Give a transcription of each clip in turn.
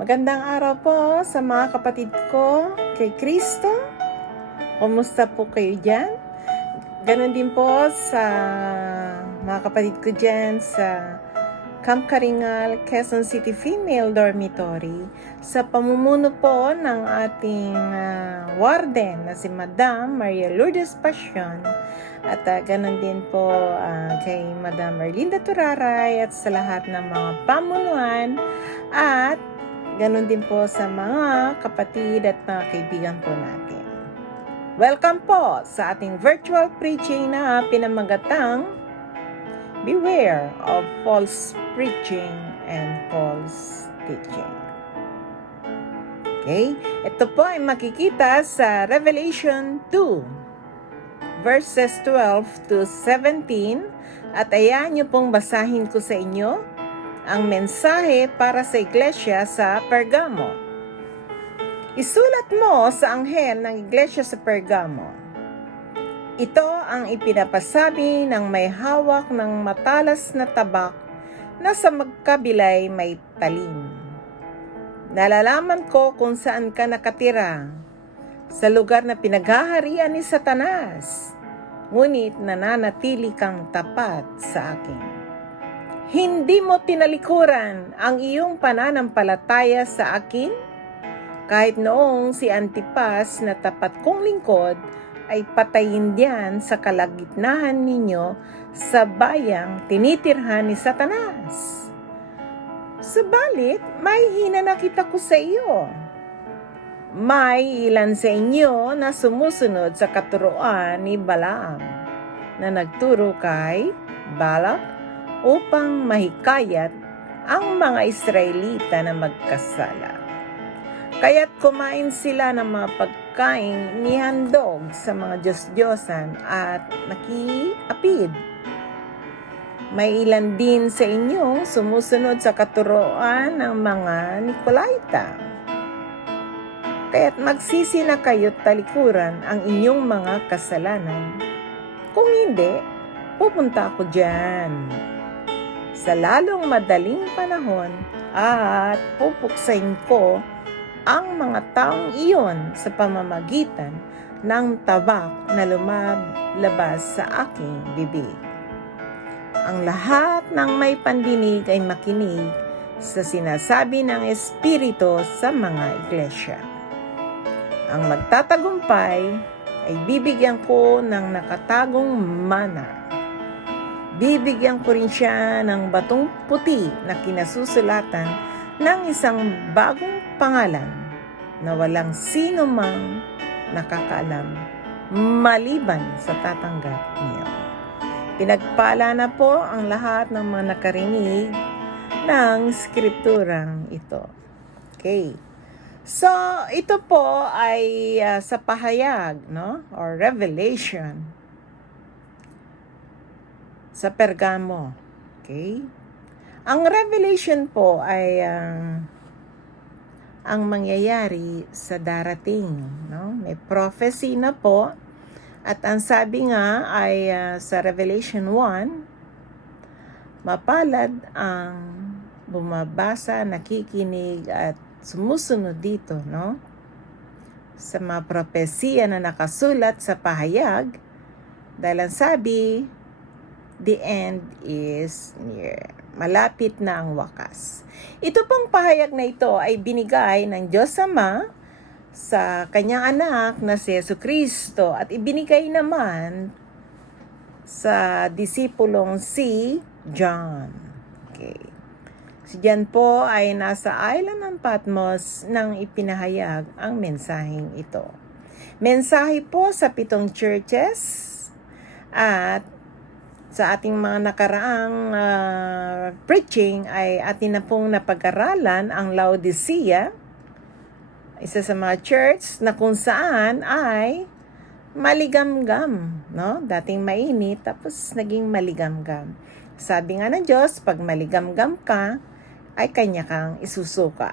Magandang araw po sa mga kapatid ko kay Kristo. Kumusta po kayo dyan? Ganon din po sa mga kapatid ko dyan sa Camp Karingal, Quezon City Female Dormitory sa pamumuno po ng ating warden na si Madam Maria Lourdes Passion at ganon din po kay Madam Erlinda Turaray at sa lahat ng mga pamunuan at ganon din po sa mga kapatid at mga kaibigan po natin. Welcome po sa ating virtual preaching na pinamagatang Beware of False Preaching and False Teaching. Okay? Ito po ay makikita sa Revelation 2, verses 12 to 17. At ayan niyo pong basahin ko sa inyo ang mensahe para sa iglesia sa Pergamo. Isulat mo sa anghel ng iglesia sa Pergamo. Ito ang ipinapasabi ng may hawak ng matalas na tabak na sa magkabilay may talim. Nalalaman ko kung saan ka nakatira, sa lugar na pinaghaharian ni Satanas, ngunit nananatili kang tapat sa akin. Hindi mo tinalikuran ang iyong pananampalataya sa akin, kahit noong si Antipas na tapat kong lingkod ay patayin diyan sa kalagitnaan ninyo sa bayang tinitirhan ni Satanas. Subalit, may hinanakita ko sa iyo. May ilan sa inyo na sumusunod sa katuruan ni Balaam na nagturo kay Balak upang mahikayat ang mga Israelita na magkasala. Kaya't kumain sila ng mga pagkain nihandog sa mga Diyos-Diyosan at nakiapid. May ilan din sa inyong sumusunod sa katuroan ng mga Nicolaita. Kaya't magsisi na kayo't talikuran ang inyong mga kasalanan. Kung hindi, pupunta ako dyan sa lalong madaling panahon at pupuksain ko ang mga taong iyon sa pamamagitan ng tabak na lumalabas sa aking bibig. Ang lahat ng may pandinig ay makinig sa sinasabi ng Espiritu sa mga iglesia. Ang magtatagumpay ay bibigyan ko ng nakatagong mana. Bibigyan ko rin siya ng batong puti na kinasusulatan ng isang bagong pangalan na walang sino mang nakakaalam maliban sa tatanggap niya. Pinagpala na po ang lahat ng mga nakarinig ng skripturang ito. Okay. So, ito po ay sa pahayag, no? Or revelation sa Pergamo. Okay? Ang revelation po ay ang mangyayari sa darating, no? May prophecy na po at ang sabi nga ay sa Revelation 1, mapalad ang bumabasa, nakikinig at sumusunod dito, no? Sa mga propesiya na nakasulat sa pahayag, dahil ang sabi, the end is near. Malapit na ang wakas. Ito pong pahayag na ito ay binigay ng Diyos Ama sa kanyang anak na si Jesucristo at ibinigay naman sa disipulong si John. Okay. Si John po ay nasa island ng Patmos nang ipinahayag ang mensaheng ito. Mensahe po sa 7 churches at sa ating mga nakaraang preaching ay atin na pong napag-aralan ang Laodicea, isa sa mga church na kung saan ay maligamgam, no? Dating mainit tapos naging maligamgam. Sabi nga ng Diyos, pag maligamgam ka, ay kanya kang isusuka.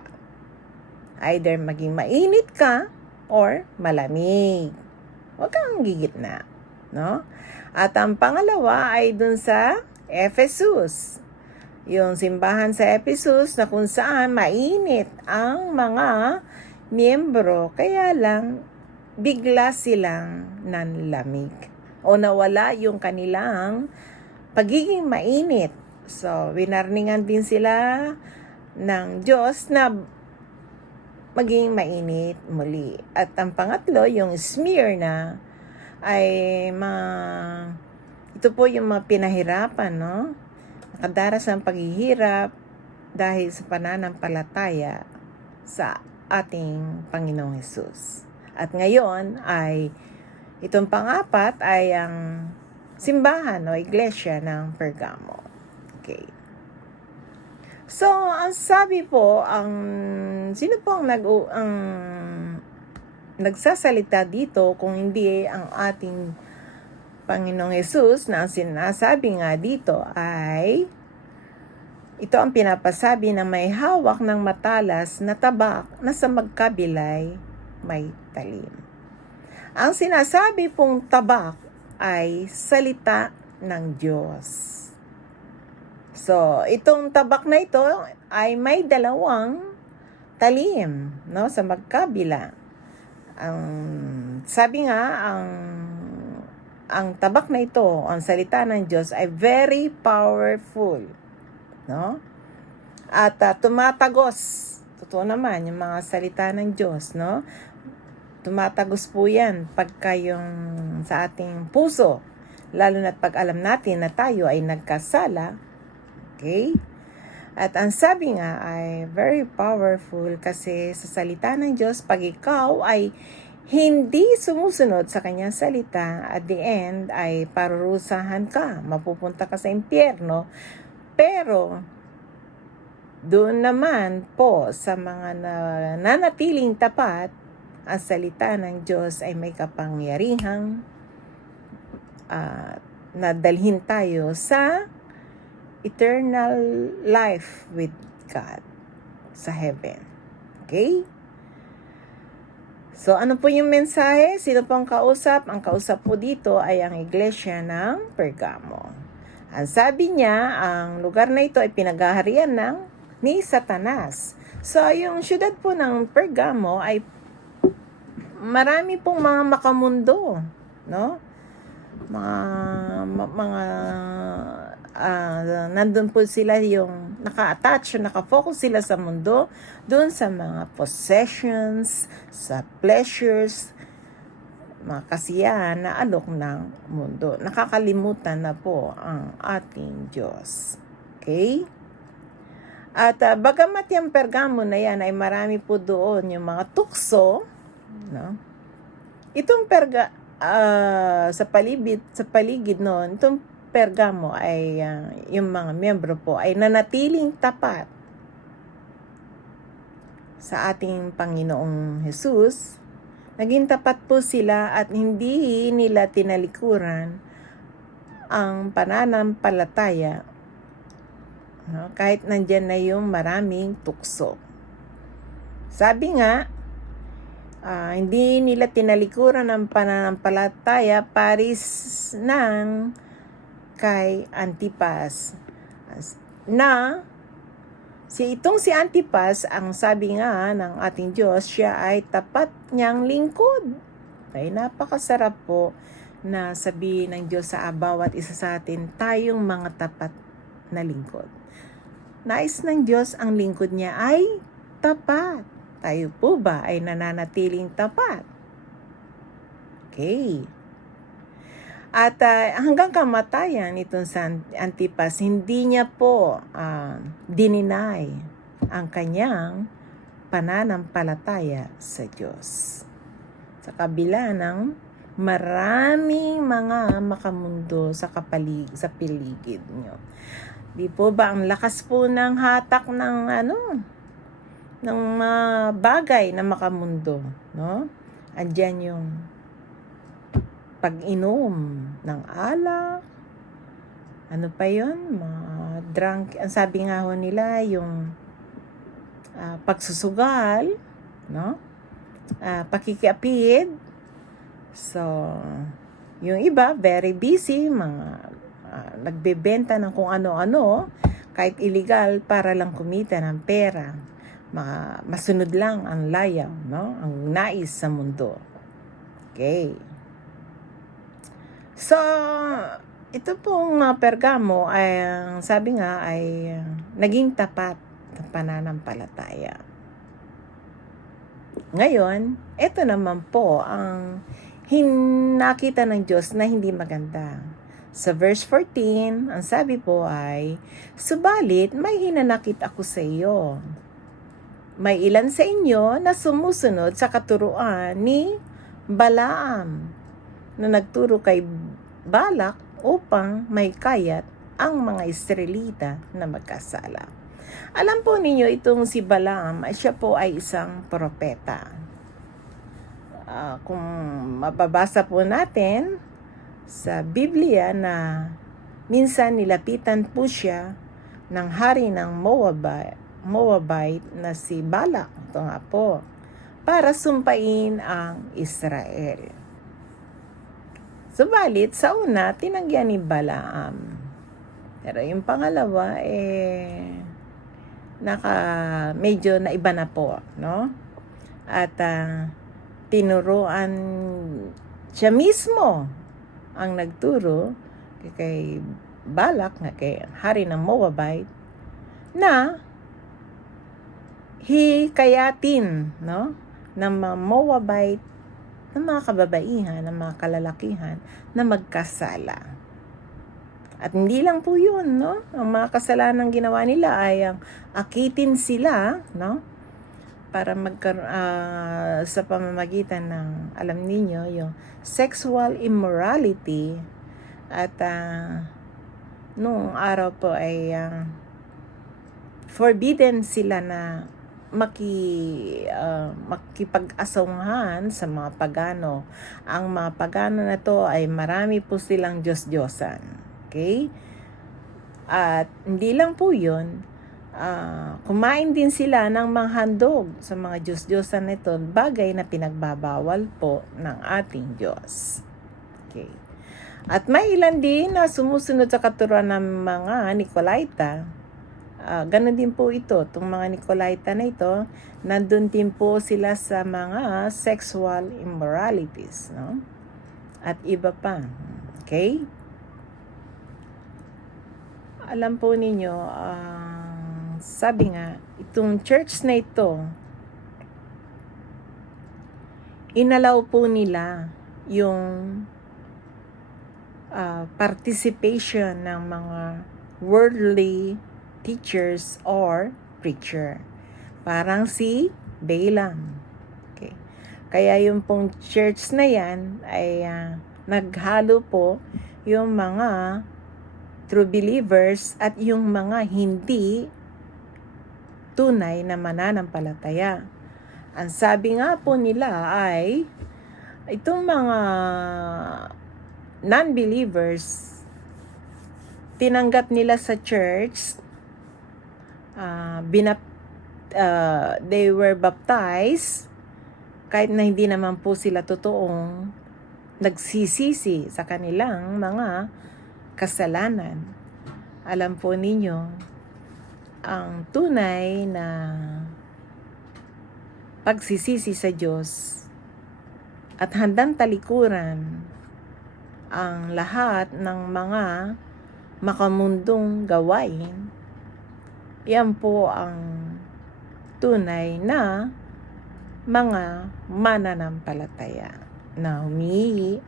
Either maging mainit ka or malamig. Huwag kang gigitna, no? At ang pangalawa ay dun sa Ephesus. yung simbahan sa Ephesus na kung saan mainit ang mga miyembro, kaya lang bigla silang nanlamig o nawala yung kanilang pagiging mainit. So, winarningan din sila ng Diyos na maging mainit muli. At ang pangatlo, yung Smyrna, ay ito po yung mga pinahirapan, no? Nakadaras ang paghihirap dahil sa pananampalataya sa ating Panginoong Hesus. At ngayon ay itong pang-apat ay ang simbahan o iglesia ng Pergamo. Okay. So, ang sabi po, sino po ang nagsasalita dito kung hindi ang ating Panginoong Hesus na ang sinasabi nga dito ay ito ang pinapasabi na may hawak ng matalas na tabak na sa magkabilay may talim. Ang sinasabi pong tabak ay salita ng Diyos. So, itong tabak na ito ay may dalawang talim, no, sa magkabila. Sabi nga, ang tabak na ito, ang salita ng Diyos ay very powerful, no? At tumatagos. Totoo naman yung mga salita ng Diyos, no? Tumatagos po yan pagka yung sa ating puso, lalo na't pag alam natin na tayo ay nagkasala. Okay? At ang sabi nga ay very powerful kasi sa salita ng Diyos, pag ikaw ay hindi sumusunod sa kanyang salita, at the end ay parurusahan ka, mapupunta ka sa impyerno. Pero doon naman po sa mga nananatiling tapat, ang salita ng Diyos ay may kapangyarihang nadalhin tayo sa eternal life with God sa heaven. Okay? So, ano po yung mensahe? Sino pong kausap? Ang kausap po dito ay ang iglesia ng Pergamo. Ang sabi niya, ang lugar na ito ay pinaghaharian ni Satanas. So, yung syudad po ng Pergamo ay marami pong mga makamundo, no? Nandun po sila yung naka-attach, naka-focus sila sa mundo, doon sa mga possessions, sa pleasures, mga kasiyahan na alok ng mundo. Nakakalimutan na po ang ating Diyos. Okay? At bagamat yung Pergamo na yan ay marami po doon yung mga tukso, no? Itong sa paligid noon, itong Pergamo ay yung mga miyembro po ay nanatiling tapat sa ating Panginoong Hesus. Naging tapat po sila at hindi nila tinalikuran ang pananampalataya, no? Kahit nandyan na yung maraming tukso. Sabi nga, hindi nila tinalikuran ang pananampalataya paris ng kay Antipas na si Antipas, ang sabi nga ng ating Diyos, siya ay tapat niyang lingkod. Ay napakasarap po na sabihin ng Diyos sa bawat isa sa atin, tayong mga tapat na lingkod. Nais ng Diyos ang lingkod niya ay tapat. Tayo po ba ay nananatiling tapat? Okay. At hanggang kamatayan itong sa Antipas, hindi niya po dininay ang kanyang pananampalataya sa Diyos. Sa kabila ng maraming mga makamundo sa paligid niyo. Di po ba ang lakas po ng hatak ng ng bagay na makamundo, no? Andiyan yung pag-inom ng alak, ano pa yun, drunk, ang sabi nga ho nila, yung pagsusugal, no? Pakikiapid. So, yung iba, very busy, mga nagbebenta ng kung ano-ano, kahit illegal para lang kumita ng pera. Masunod lang ang layaw, no? Ang nais sa mundo. Okay. So, ito pong Pergamo ay sabi nga ay naging tapat na pananampalataya. Ngayon, ito naman po ang nakita ng Diyos na hindi maganda. Sa verse 14, ang sabi po ay, "Subalit may hinanakit ako sa iyo. May ilan sa inyo na sumusunod sa katuruan ni Balaam na nagturo kay Balak upang may kayat ang mga Israelita na magkasala." Alam po ninyo itong si Balaam, siya po ay isang propeta. Kung mababasa po natin sa Biblia na minsan nilapitan po siya ng hari ng Moabite na si Balak, ito nga po, para sumpain ang Israel. Subalit, sa una, tinanggihan ni Balaam. Pero yung pangalawa, medyo naiba na po, no? At tinuruan siya mismo ang nagturo kay Balak, na kay hari ng Moabite, na hikayatin, no, ng mga Moabite, ng mga kababaihan, ng mga kalalakihan na magkasala. At hindi lang po yun, no? Ang mga kasalanan ginawa nila ay akitin sila, no? Para sa pamamagitan ng, alam niyo, yung sexual immorality. At noong araw po ay forbidden sila na makipag-asawhan sa mga pagano. Ang mga pagano na to ay marami po silang Diyos-Diyosan. Okay? At hindi lang po yun, kumain din sila ng mga handog sa mga Diyos-Diyosan nito, bagay na pinagbabawal po ng ating Diyos. Okay. At may ilan din na sumusunod sa katuruan ng mga Nicolaita. Ganon din po ito, itong mga Nicolaita na ito, nandun din po sila sa mga sexual immoralities, no? At iba pa. Okay? Alam po ninyo, sabi nga, itong church na ito, inalaw po nila yung participation ng mga worldly teachers or preacher. Parang si Balaam. Okay. Kaya yung pong church na yan ay naghalo po yung mga true believers at yung mga hindi tunay na mananampalataya. Ang sabi nga po nila ay itong mga non-believers, tinanggap nila sa church, they were baptized kahit na hindi naman po sila totoong nagsisisi sa kanilang mga kasalanan. Alam po ninyo, ang tunay na pagsisisi sa Diyos at handang talikuran ang lahat ng mga makamundong gawain, yan po ang tunay na mga mananampalataya na humihingi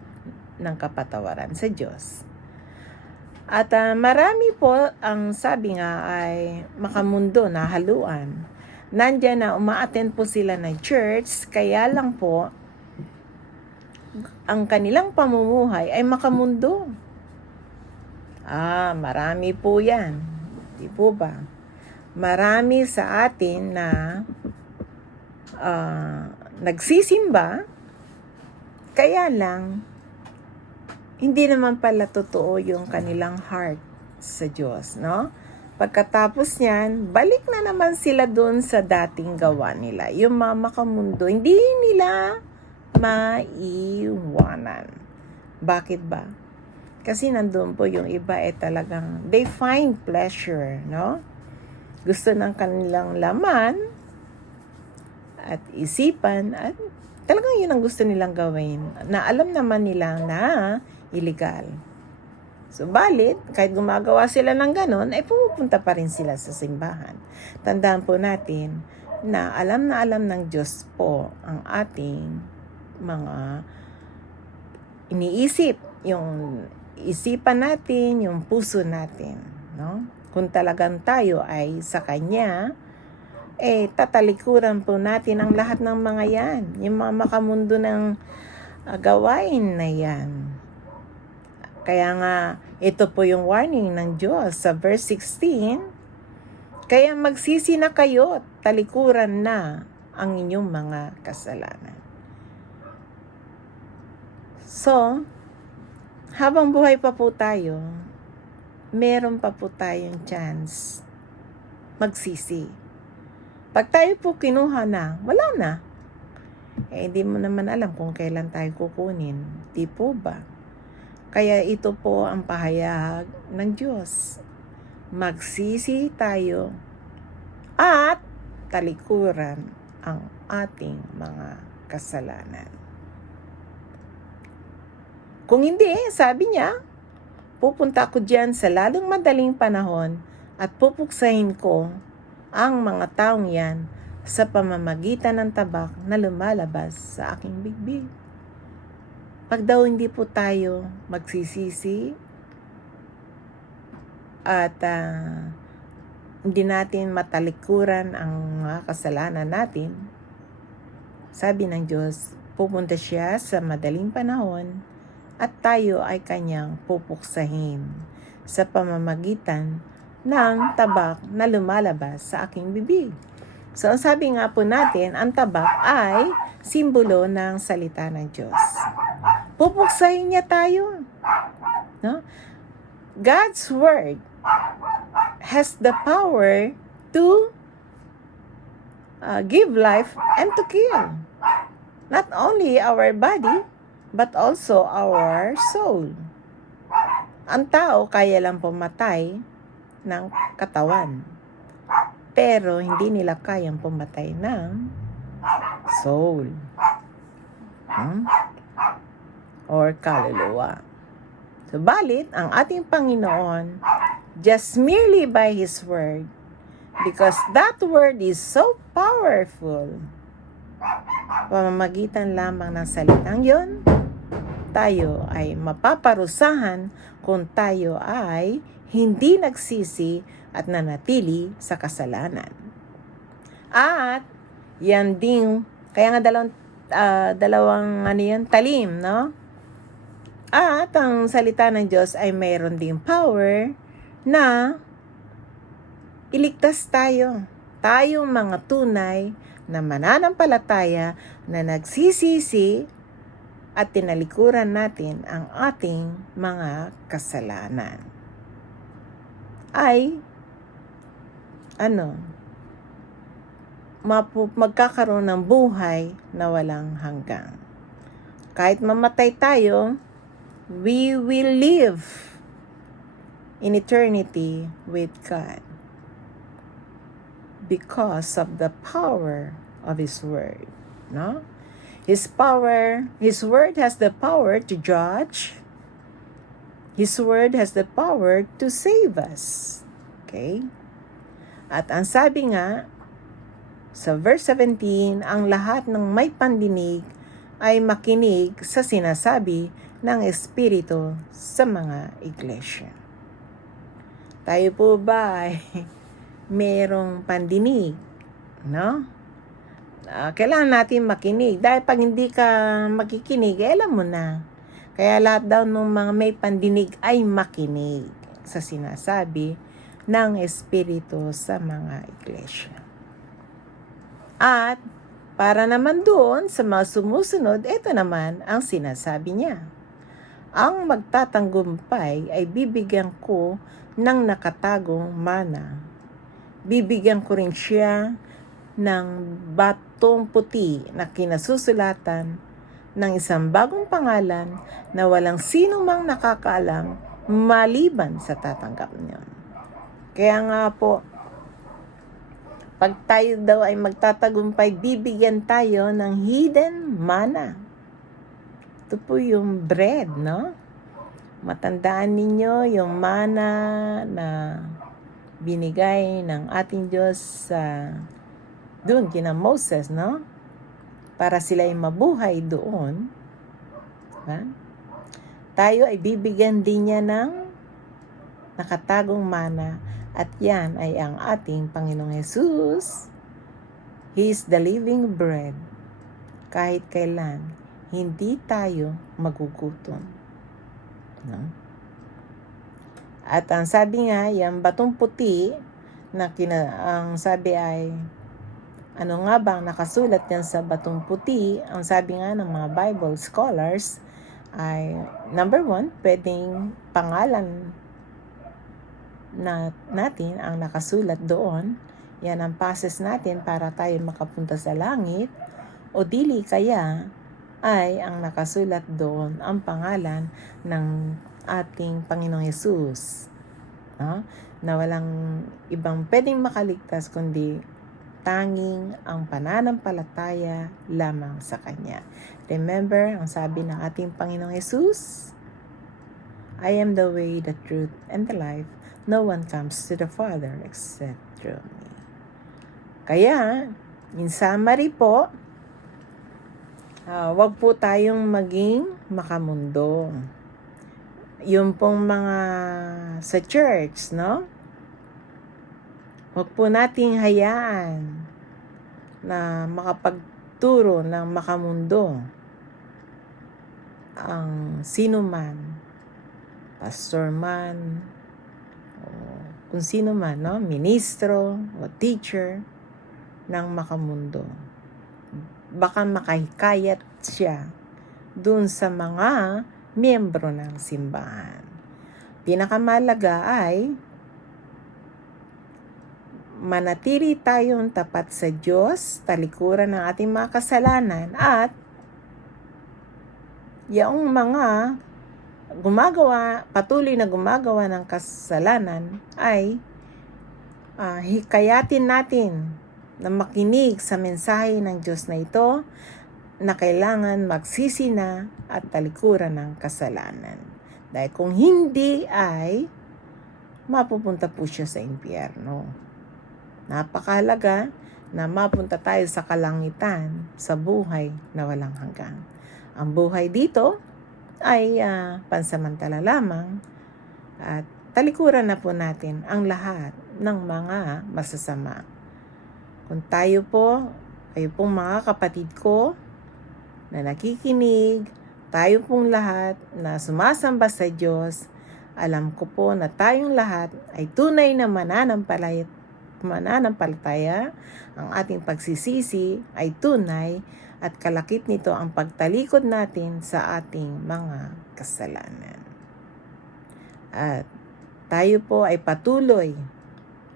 ng kapatawaran sa Diyos. At marami po ang sabi nga ay makamundo na haluan. Nandiyan na umaattend po sila ng church, kaya lang po ang kanilang pamumuhay ay makamundo. Marami po yan. Di po ba? Marami sa atin na nagsisimba, kaya lang hindi naman pala totoo yung kanilang heart sa Diyos, no? Pagkatapos niyan, balik na naman sila doon sa dating gawa nila. Yung mga makamundo, hindi nila maiwanan. Bakit ba? Kasi nandun po yung iba talagang they find pleasure, no? Gusto ng kanilang laman at isipan at talagang yun ang gusto nilang gawin na alam naman nila na illegal. So, balit, kahit gumagawa sila ng ganon, ay pumupunta pa rin sila sa simbahan. Tandaan po natin na alam ng Diyos po ang ating mga iniisip, yung isipan natin, yung puso natin, no? Kung talagang tayo ay sa Kanya, tatalikuran po natin ang lahat ng mga yan, yung mga makamundo ng gawain na yan. Kaya nga, ito po yung warning ng Diyos sa verse 16, kaya magsisi na kayo, talikuran na ang inyong mga kasalanan. So, habang buhay pa po tayo, meron pa po tayong chance magsisi. Pag tayo po kinuha na, wala na. Hindi mo naman alam kung kailan tayo kukunin. Di po ba? Kaya ito po ang pahayag ng Diyos. Magsisi tayo at talikuran ang ating mga kasalanan. Kung hindi, sabi niya, pupunta ako diyan sa lalong madaling panahon at pupuksahin ko ang mga taong yan sa pamamagitan ng tabak na lumalabas sa aking bibig. Pag daw hindi po tayo magsisisi at hindi natin matalikuran ang mga kasalanan natin, sabi ng Diyos, pupunta siya sa madaling panahon at tayo ay kanyang pupuksahin sa pamamagitan ng tabak na lumalabas sa aking bibig. So, ang sabi nga po natin, ang tabak ay simbolo ng salita ng Diyos. Pupuksahin niya tayo. No? God's word has the power to give life and to kill. Not only our body, but also our soul. Ang tao kaya lang pumatay ng katawan, pero hindi nila kayang pumatay ng soul. Or kaluluwa. Subalit, ang ating Panginoon, just merely by His word, because that word is so powerful, pamamagitan lamang ng salitang yon, tayo ay mapaparusahan kung tayo ay hindi nagsisi at nanatili sa kasalanan. At yan ding, kaya nga dalawang talim, no? At ang salita ng Diyos ay mayroon ding power na iligtas tayo. Tayong mga tunay na mananampalataya na nagsisisi at tinalikuran natin ang ating mga kasalanan. Ay, magkakaroon ng buhay na walang hanggan. Kahit mamatay tayo, we will live in eternity with God because of the power of His word, no? His word has the power to judge. His word has the power to save us. Okay? At ang sabi nga, sa verse 17, ang lahat ng may pandinig ay makinig sa sinasabi ng Espiritu sa mga iglesia. Tayo po ba ay merong pandinig, no? Kailangan natin makinig. Dahil pag hindi ka makikinig, alam mo na. Kaya lahat daw ng mga may pandinig ay makinig sa sinasabi ng Espiritu sa mga iglesia. At para naman doon sa mga sumusunod, ito naman ang sinasabi niya. Ang magtatanggumpay ay bibigyan ko ng nakatagong mana. Bibigyan ko rin siya ng batong puti na kinasusulatan ng isang bagong pangalan na walang sino mang nakakaalam maliban sa tatanggap niyo. Kaya nga po, pag tayo daw ay magtatagumpay, bibigyan tayo ng hidden manna. Ito po yung bread, no? Matandaan ninyo yung manna na binigay ng ating Diyos sa doon kina Moses, no? Para sila ay mabuhay doon. Ha? Tayo ay bibigyan din niya ng nakatagong mana, at yan ay ang ating Panginoong Jesus. He is the living bread. Kahit kailan, hindi tayo magugutom. No? At ang sabi nga, yung batong puti, ang sabi ay, ano nga bang nakasulat yan sa batong puti? Ang sabi nga ng mga Bible scholars ay, number 1, pwedeng pangalan natin ang nakasulat doon. Yan ang passes natin para tayo makapunta sa langit. O dili kaya ay ang nakasulat doon ang pangalan ng ating Panginoong Yesus. No? Na walang ibang pwedeng makaligtas kundi tanging ang pananampalataya lamang sa Kanya. Remember, ang sabi ng ating Panginoong Yesus, I am the way, the truth, and the life. No one comes to the Father except through me. Kaya, in summary po, wag po tayong maging makamundo. Yung pong mga sa church, no? Huwag po nating hayaan na makapagturo ng makamundo ang sino man, pastor man, o kung sino man, no? Ministro o teacher ng makamundo. Baka makahikayat siya dun sa mga miyembro ng simbahan. Pinakamalaga ay manatili tayong tapat sa Diyos, talikuran ng ating mga kasalanan, at yaong mga patuloy na gumagawa ng kasalanan ay hikayatin natin na makinig sa mensahe ng Diyos na ito na kailangan magsisi na at talikuran ng kasalanan. Dahil kung hindi ay mapupunta po siya sa impyerno. Napakahalaga na mapunta tayo sa kalangitan, sa buhay na walang hanggan. Ang buhay dito ay pansamantala lamang, at talikuran na po natin ang lahat ng mga masasama. Kung tayo po, kayo pong mga kapatid ko na nakikinig, tayo pong lahat na sumasamba sa Diyos, alam ko po na tayong lahat ay tunay na mananampalataya, ang ating pagsisisi ay tunay, at kalakip nito ang pagtalikod natin sa ating mga kasalanan. At tayo po ay patuloy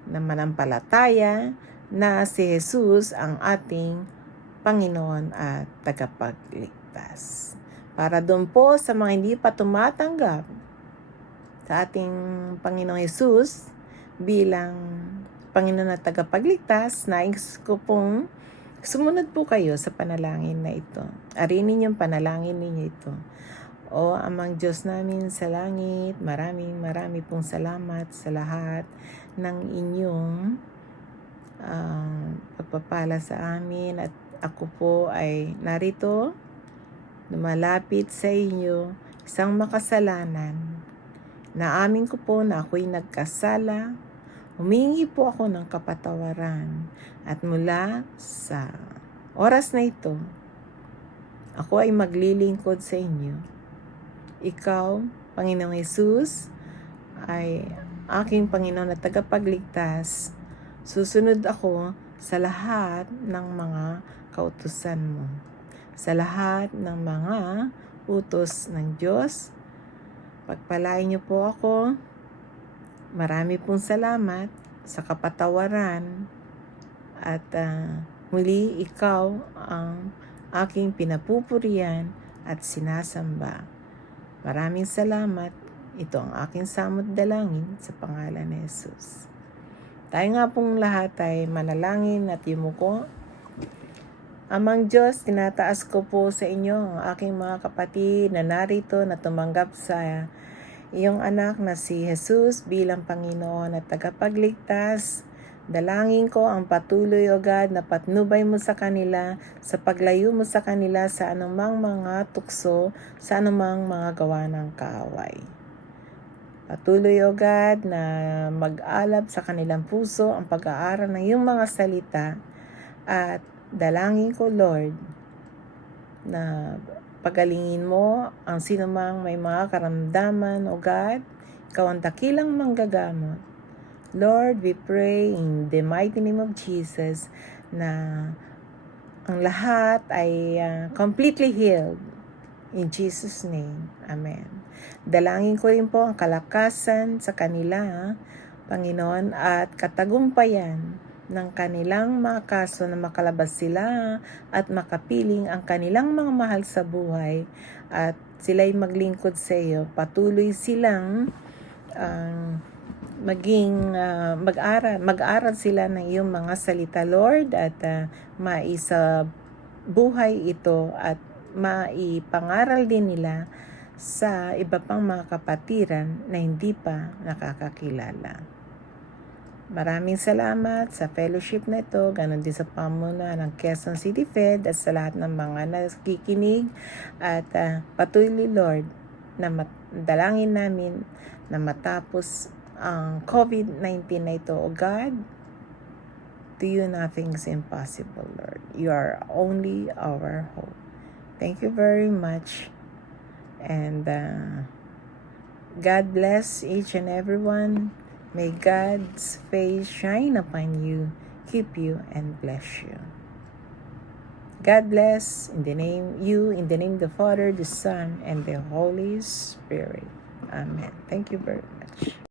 na manampalataya na si Jesus ang ating Panginoon at tagapagligtas. Para doon po sa mga hindi pa tumatanggap sa ating Panginoong Jesus bilang Panginoon at tagapagligtas, nais ko pong sumunod po kayo sa panalangin na ito. Arinin yung panalangin ninyo ito. O Amang Diyos namin sa langit, maraming pong salamat sa lahat ng inyong pagpapala sa amin, at ako po ay narito, lumalapit sa inyo, isang makasalanan, na amin ko po na ako'y nagkasala. Humingi po ako ng kapatawaran, at mula sa oras na ito, ako ay maglilingkod sa inyo. Ikaw, Panginoong Yesus, ay aking Panginoon at tagapagligtas. Susunod ako sa lahat ng mga kautusan mo, sa lahat ng mga utos ng Diyos. Pagpalain niyo po ako. Marami pong salamat sa kapatawaran, at muli ikaw ang aking pinapupurihan at sinasamba. Maraming salamat. Ito ang aking samot dalangin sa pangalan ni Jesus. Tayo nga pong lahat ay manalangin at yumuko. Amang Diyos, tinataas ko po sa inyo ang aking mga kapatid na narito na tumanggap sa iyong anak na si Jesus bilang Panginoon at tagapagligtas. Dalangin ko ang patuloy, O God, na patnubay mo sa kanila, sa paglayo mo sa kanila sa anumang mga tukso, sa anumang mga gawa ng kaaway. Patuloy, O God, na mag-alab sa kanilang puso ang pag-aaral ng iyong mga salita at dalangin ko, Lord, na pagalingin mo ang sinumang may mga karamdaman, O God. Ikaw ang dakilang manggagamot. Lord, we pray in the mighty name of Jesus na ang lahat ay completely healed. In Jesus' name, Amen. Dalangin ko rin po ang kalakasan sa kanila, Panginoon, at katagumpayan ng kanilang mga kaso na makalabas sila at makapiling ang kanilang mga mahal sa buhay at sila'y maglingkod sa iyo. Patuloy silang mag-aral sila ng iyong mga salita, Lord, at maisa buhay ito at maipangaral din nila sa iba pang mga kapatiran na hindi pa nakakakilala. Maraming salamat sa fellowship na ito, ganon din sa pamunuan ng Quezon City Fed at sa lahat ng mga nakikinig at patuloy, Lord, na dalangin namin na matapos ang COVID-19 na ito. O God, to you nothing is impossible, Lord. You are only our hope. Thank you very much. And God bless each and everyone. May God's face shine upon you, keep you, and bless you. God bless in the name of the Father, the Son, and the Holy Spirit. Amen. Thank you very much.